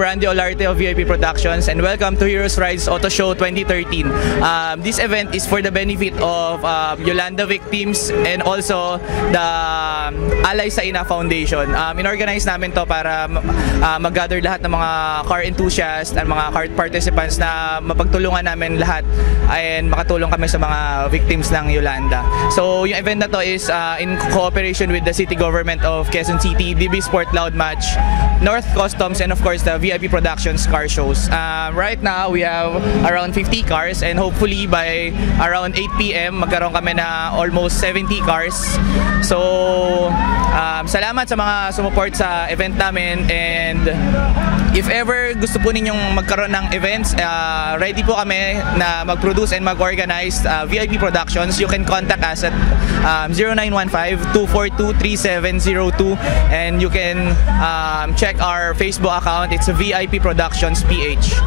Randy Olarte of VIP Productions, and welcome to Heroes Rides Auto Show 2013. This event is for the benefit of Yolanda victims and also the Alay sa Ina Foundation. Inorganize namin to para mag-gather lahat ng mga car enthusiasts and mga car participants na mapagtulungan namin lahat and makatulong kami sa mga victims ng Yolanda. So yung event na to is in cooperation with the City Government of Quezon City, DB Sport Loud Match, North Customs, and of course the VIP Productions car shows. Right now we have around 50 cars, and hopefully by around 8 PM magkaroon kami na almost 70 cars. So salamat sa mga sumuport sa event namin, and if ever gusto po ninyong magkaroon ng events, ready po kami na mag-produce and mag-organize VIP Productions. You can contact us at 0915-242-3702, and you can check our Facebook account. It's VIP Productions PH.